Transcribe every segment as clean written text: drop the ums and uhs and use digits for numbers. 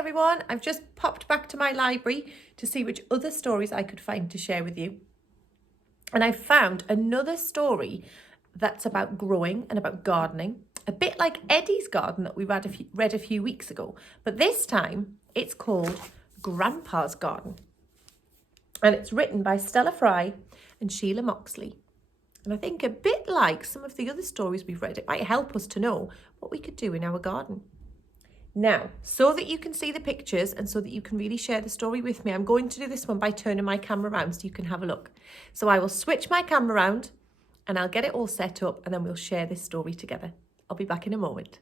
everyone, I've just popped back to my library to see which other stories I could find to share with you. And I found another story that's about growing and about gardening, a bit like Eddie's garden that we read a few weeks ago. But this time it's called Grandpa's Garden. And it's written by Stella Fry and Sheila Moxley. And I think a bit like some of the other stories we've read, it might help us to know what we could do in our garden. Now, so that you can see the pictures and so that you can really share the story with me, I'm going to do this one by turning my camera around so you can have a look. So I will switch my camera around and I'll get it all set up and then we'll share this story together. I'll be back in a moment.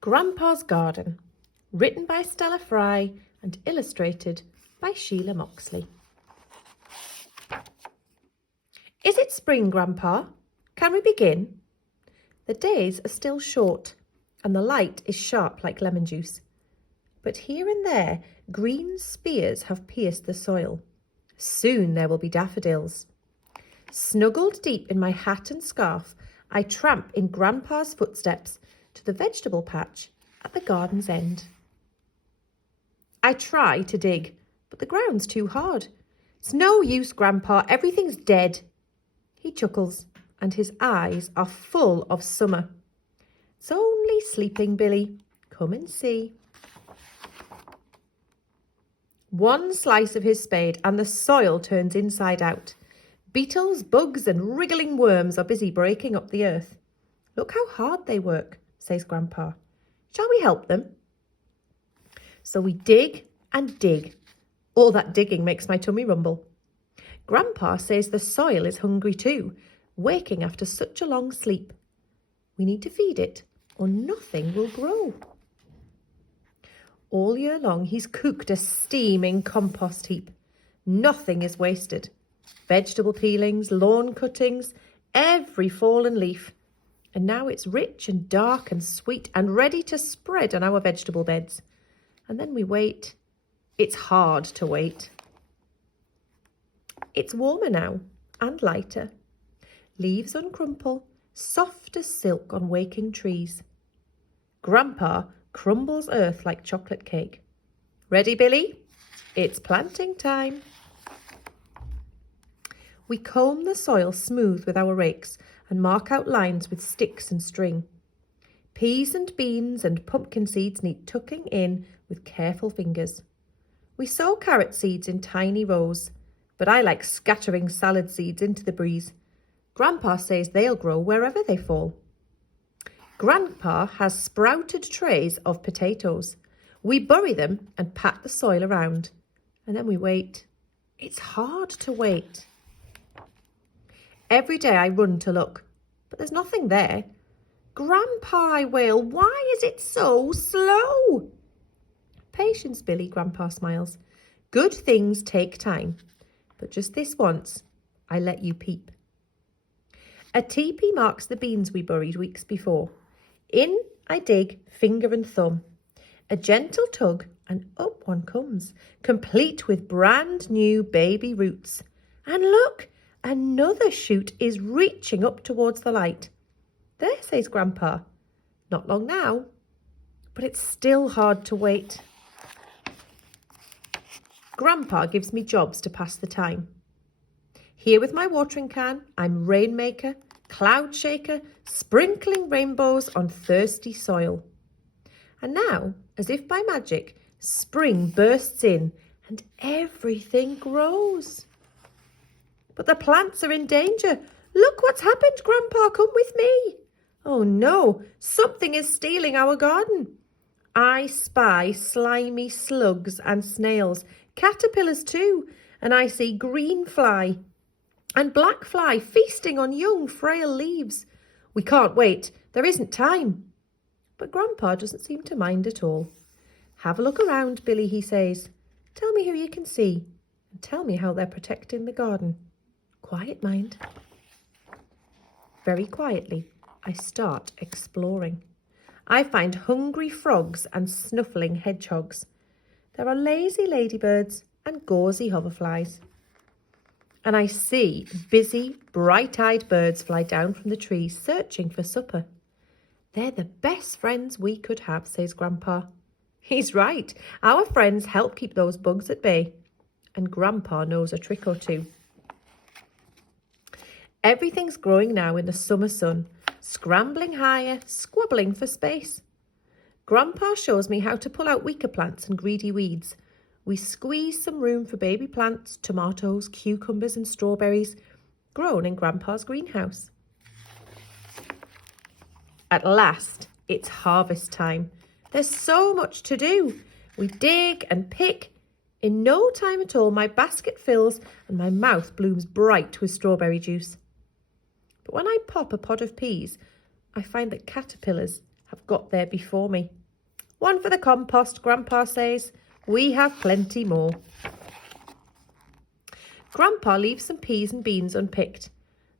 Grandpa's Garden, written by Stella Fry and illustrated by Sheila Moxley. Is it spring, Grandpa? Can we begin? The days are still short and the light is sharp like lemon juice. But here and there, green spears have pierced the soil. Soon there will be daffodils. Snuggled deep in my hat and scarf, I tramp in Grandpa's footsteps to the vegetable patch at the garden's end. I try to dig, but the ground's too hard. It's no use, Grandpa, everything's dead. He chuckles, and his eyes are full of summer. It's only sleeping, Billy. Come and see. One slice of his spade and the soil turns inside out. Beetles, bugs and wriggling worms are busy breaking up the earth. Look how hard they work, says Grandpa. Shall we help them? So we dig and dig. All that digging makes my tummy rumble. Grandpa says the soil is hungry too, waking after such a long sleep. We need to feed it or nothing will grow. All year long he's cooked a steaming compost heap. Nothing is wasted. Vegetable peelings, lawn cuttings, every fallen leaf. And now it's rich and dark and sweet and ready to spread on our vegetable beds. And then we wait. It's hard to wait. It's warmer now and lighter. Leaves uncrumple, soft as silk on waking trees. Grandpa crumbles earth like chocolate cake. Ready, Billy? It's planting time. We comb the soil smooth with our rakes and mark out lines with sticks and string. Peas and beans and pumpkin seeds need tucking in with careful fingers. We sow carrot seeds in tiny rows, but I like scattering salad seeds into the breeze. Grandpa says they'll grow wherever they fall. Grandpa has sprouted trays of potatoes. We bury them and pat the soil around. And then we wait. It's hard to wait. Every day I run to look, but there's nothing there. Grandpa, I wail, why is it so slow? Patience, Billy, Grandpa smiles. Good things take time, but just this once, I let you peep. A teepee marks the beans we buried weeks before. In I dig, finger and thumb. A gentle tug and up one comes, complete with brand new baby roots. And look, another shoot is reaching up towards the light. There, says Grandpa. Not long now, but it's still hard to wait. Grandpa gives me jobs to pass the time. Here with my watering can, I'm rainmaker, cloud shaker, sprinkling rainbows on thirsty soil. And now, as if by magic, spring bursts in and everything grows. But the plants are in danger. Look what's happened, Grandpa, come with me. Oh no, something is stealing our garden. I spy slimy slugs and snails, caterpillars too, and I see green fly and black fly feasting on young frail leaves. We can't wait, there isn't time. But Grandpa doesn't seem to mind at all. Have a look around, Billy, he says. Tell me who you can see and tell me how they're protecting the garden. Quiet, mind. Very quietly, I start exploring. I find hungry frogs and snuffling hedgehogs. There are lazy ladybirds and gauzy hoverflies. And I see busy, bright-eyed birds fly down from the trees searching for supper. They're the best friends we could have, says Grandpa. He's right. Our friends help keep those bugs at bay. And Grandpa knows a trick or two. Everything's growing now in the summer sun, scrambling higher, squabbling for space. Grandpa shows me how to pull out weaker plants and greedy weeds. We squeeze some room for baby plants, tomatoes, cucumbers and strawberries, grown in Grandpa's greenhouse. At last, it's harvest time. There's so much to do. We dig and pick. In no time at all, my basket fills and my mouth blooms bright with strawberry juice. But when I pop a pod of peas, I find that caterpillars have got there before me. One for the compost, Grandpa says. We have plenty more. Grandpa leaves some peas and beans unpicked.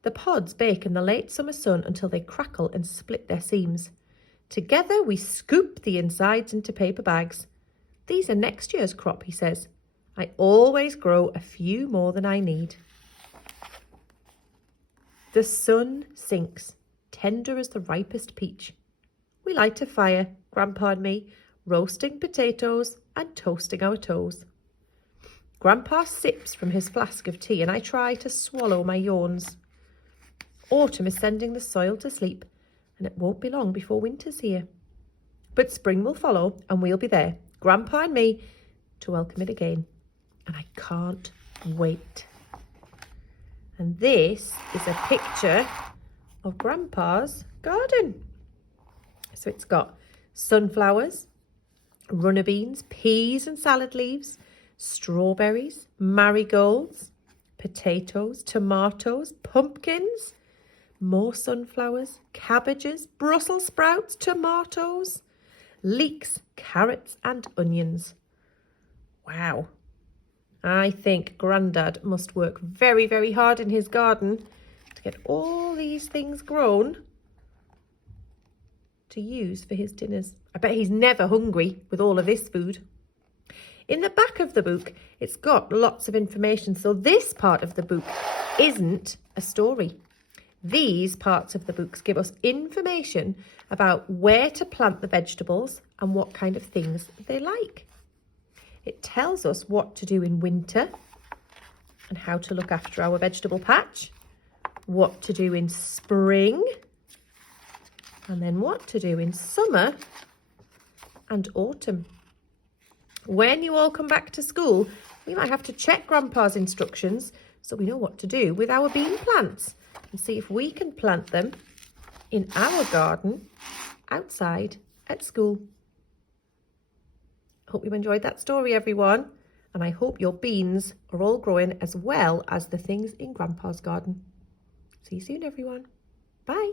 The pods bake in the late summer sun until they crackle and split their seams. Together we scoop the insides into paper bags. These are next year's crop, he says. I always grow a few more than I need. The sun sinks, tender as the ripest peach. We light a fire, Grandpa and me, roasting potatoes and toasting our toes. Grandpa sips from his flask of tea and I try to swallow my yawns. Autumn is sending the soil to sleep and it won't be long before winter's here. But spring will follow and we'll be there, Grandpa and me, to welcome it again. And I can't wait. And this is a picture of Grandpa's garden. So it's got sunflowers, runner beans, peas and salad leaves, strawberries, marigolds, potatoes, tomatoes, pumpkins, more sunflowers, cabbages, Brussels sprouts, tomatoes, leeks, carrots and onions. Wow. I think Grandad must work very, very hard in his garden to get all these things grown to use for his dinners. I bet he's never hungry with all of this food. In the back of the book, it's got lots of information. So this part of the book isn't a story. These parts of the books give us information about where to plant the vegetables and what kind of things they like. It tells us what to do in winter and how to look after our vegetable patch, what to do in spring, and then what to do in summer and autumn. When you all come back to school, we might have to check Grandpa's instructions so we know what to do with our bean plants and see if we can plant them in our garden outside at school. I hope you enjoyed that story, everyone, and I hope your beans are all growing as well as the things in Grandpa's garden. See you soon, everyone. Bye.